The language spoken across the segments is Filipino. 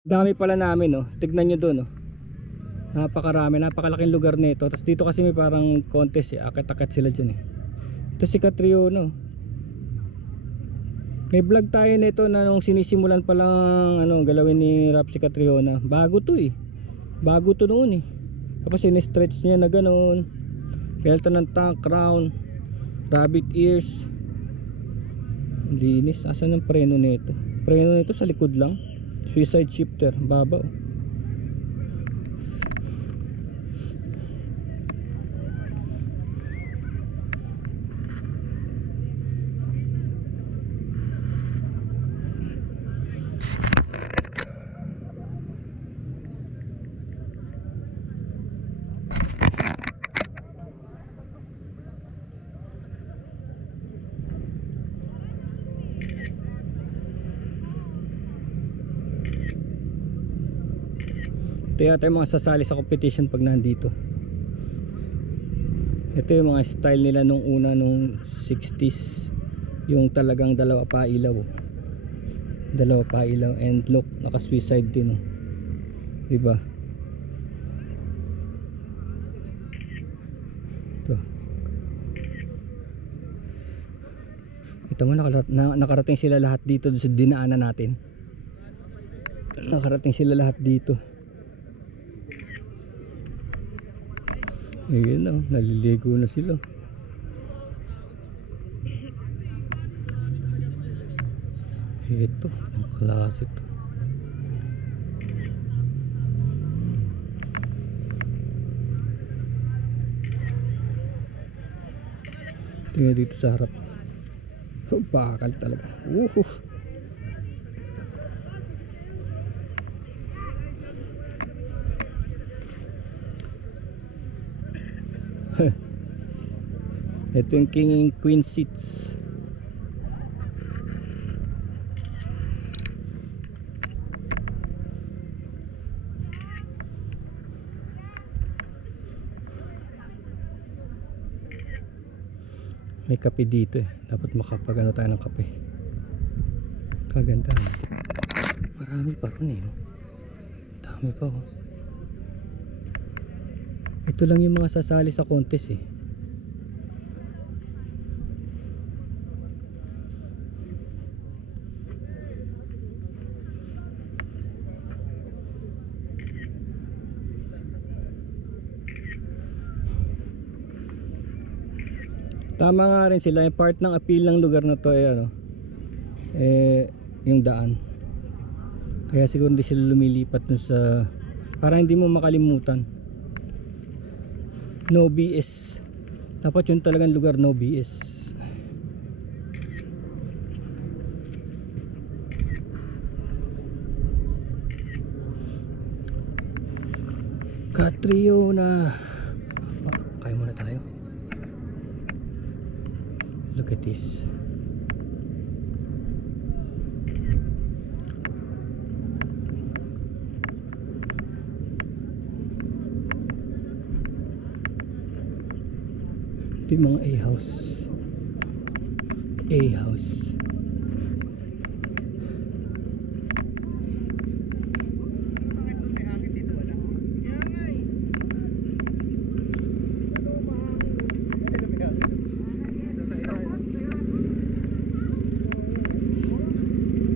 Dami pala namin, oh. Tignan nyo doon, oh. Napakarami, napakalaking lugar nito. Tapos dito kasi may parang contest, eh. Akit-akit sila dyan, eh. Ito si Catriona. May vlog tayo nito na nung sinisimulan pa lang galawin ni Rap si Catriona. Bago to, eh. Bago to noon, eh. Tapos in-stretch niya na ganoon. Pelta ng tank, crown, rabbit ears. Linis. Asan ang preno nito? Preno nito sa likod lang. Suicide shifter, babaw. Ito yata yung mga sasali sa competition pag nandito. Ito yung mga style nila nung una, nung 60s. Yung talagang dalawa pa ilaw. Dalawa pa ilaw. And look, naka suicide din, oh. Diba? Ito. Ito mo, nakarating sila lahat dito sa dinaanan natin. Nakarating sila lahat dito. Ayan na, naliligo na sila. Ito, ang klase to. Tingnan dito sa harap. Bakal talaga. Ito yung king and queen seats. May kape dito, eh. Dapat makapagano tayo ng kape. Kaganda. Marami pa rin, eh. Dami pa, oh. Ito lang yung mga sasali sa contest, eh. Tama nga rin sila, yung part ng appeal ng lugar na to ay yung daan. Kaya siguro hindi sila lumilipat dun sa, para hindi mo makalimutan. No BS. Dapat yun talagang lugar, no BS. Catriona. Kaya muna tayo. Look at this. Ito yung mga A-house. A-house.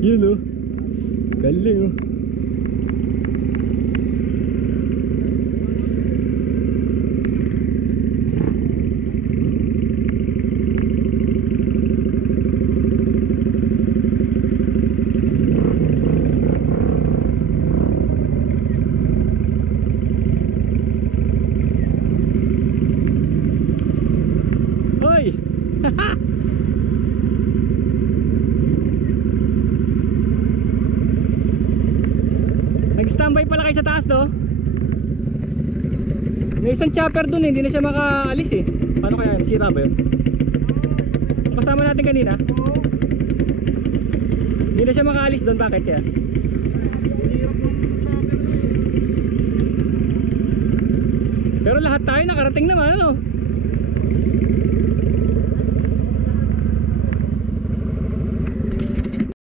Yun, oh. Galing, oh. Hoy! Nag-standby pala kayo sa taas, no? May isang chopper dun, eh. Hindi na siya makaalis, eh. Paano kaya? Nasira ba yun? Kasama natin kanina? Hindi na siya makaalis dun. Bakit yan? Pero lahat tayo nakarating naman, ano?